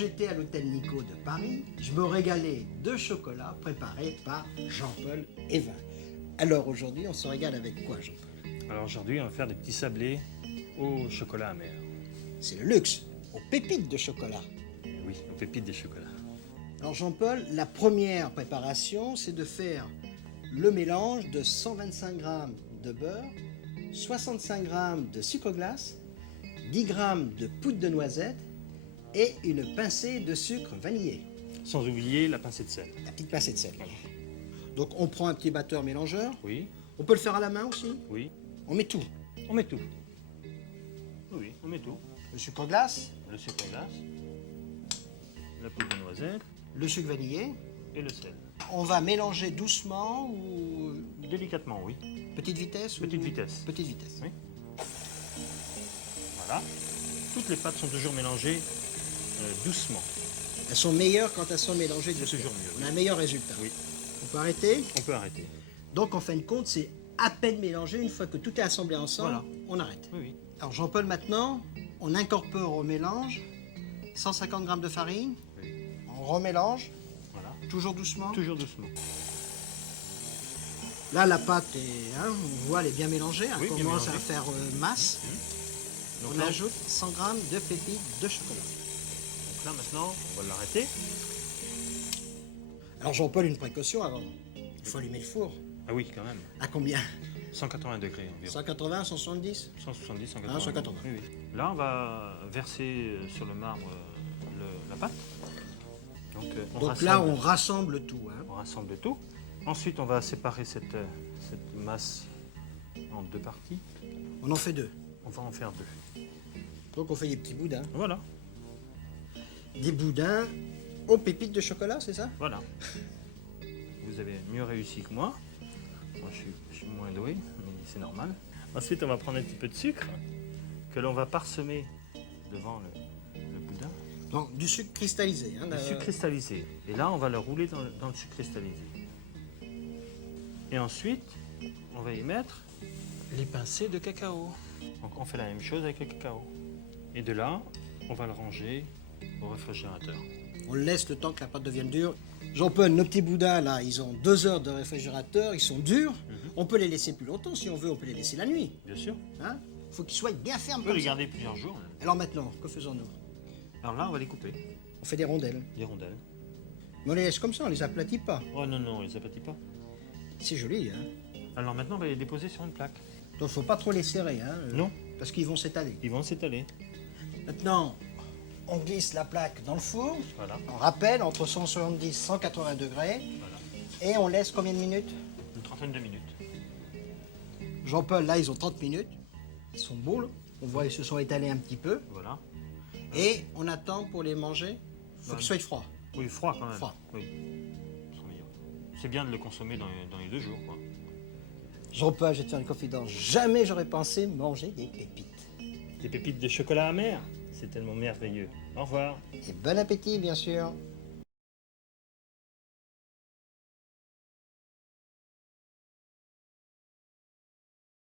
j'étais à l'hôtel Nico de Paris, je me régalais de chocolat préparé par Jean-Paul Evin. Alors aujourd'hui, on se régale avec quoi, Jean-Paul? Alors aujourd'hui, on va faire des petits sablés au chocolat amer. C'est le luxe, aux pépites de chocolat. Oui, aux pépites des chocolats. Alors Jean-Paul, la première préparation, c'est de faire le mélange de 125 g de beurre, 65 g de sucre glace, 10 g de poudre de noisette et une pincée de sucre vanillé. Sans oublier la pincée de sel. La petite pincée de sel. Voilà. Donc on prend un petit batteur mélangeur. Oui, On peut le faire à la main aussi. oui. On met tout. On met tout. Oui, on met tout. Le sucre glace, Le sucre glace, la poudre de noisette le sucre vanillé. et le sel. On va mélanger doucement ou Délicatement, oui. petite vitesse ou- Petite vitesse. Petite vitesse. Oui. Voilà. Toutes les pâtes sont toujours mélangées doucement. Elles sont meilleures quand elles sont mélangées C'est doucement. toujours mieux. On a un meilleur résultat. Oui. On peut arrêter. On peut arrêter. Donc en fin de compte, c'est à peine mélangé. Une fois que tout est assemblé ensemble, Voilà. on arrête. Oui, oui. Alors Jean-Paul, maintenant, on incorpore au mélange 150 g de farine. Oui. On remélange, Voilà. toujours doucement. Toujours doucement. Là, la pâte, on voit, elle est bien mélangée. Elle Oui, bien commence à mélangée. faire masse. Donc On là, ajoute 100 g de pépites de chocolat. donc là, maintenant, on va l'arrêter. Alors Jean-Paul, une précaution avant. Il faut allumer le four. Ah oui, quand même. À combien? 180 degrés environ. 180, 170? 170, 180. Ah, 180. Oui, oui. Là, on va verser sur le marbre la pâte. Donc, Donc là, on rassemble tout. Hein. on rassemble tout. Ensuite, on va séparer cette masse en deux parties. On en fait deux. On va en faire deux. Donc on fait des petits boudins. Voilà, Des boudins aux pépites de chocolat, c'est ça? voilà. Vous avez mieux réussi que moi. Moi, je suis moins doué, mais c'est normal. Ensuite, on va prendre un petit peu de sucre que l'on va parsemer devant le boudin. Donc du sucre cristallisé. Hein, Le sucre cristallisé. Et là, on va le rouler dans le sucre cristallisé. Et ensuite, on va y mettre les pincées de cacao. Donc, on fait la même chose avec le cacao. Et de là, on va le ranger au réfrigérateur. On laisse le temps que la pâte devienne dure. Jean-Paul, nos petits boudins, là, ils ont 2 heures de réfrigérateur, ils sont durs. On peut les laisser plus longtemps si on veut, on peut les laisser la nuit. Bien sûr. Hein? Faut qu'ils soient bien fermes On peut comme les ça. garder plusieurs jours. Alors maintenant, que faisons-nous? Alors là, on va les couper, On fait des rondelles. des rondelles. Mais on les laisse comme ça, on les aplatit pas. Oh non, non, on les aplatit pas. C'est joli, hein? Alors maintenant, on va les déposer sur une plaque. Donc faut pas trop les serrer, hein? Non. Parce qu'ils vont s'étaler. Ils vont s'étaler. Maintenant, on glisse la plaque dans le four. Voilà. On rappelle entre 170 et 180 degrés. Voilà. Et on laisse combien de minutes? Une trentaine de minutes. Jean-Paul, là, ils ont 30 minutes. Ils sont beaux, là. On voit qu'ils se sont étalés un petit peu. Voilà. Et on attend pour les manger. Il faut qu'ils soient froids. Oui, froid quand même. Froid. Oui. Ils sont meilleurs. C'est bien de le consommer dans les 2 jours, quoi. Jean-Paul, je vais te faire une confidence. Jamais j'aurais pensé manger des pépites. Des pépites de chocolat amer. C'est tellement merveilleux. Au revoir. Et bon appétit, bien sûr.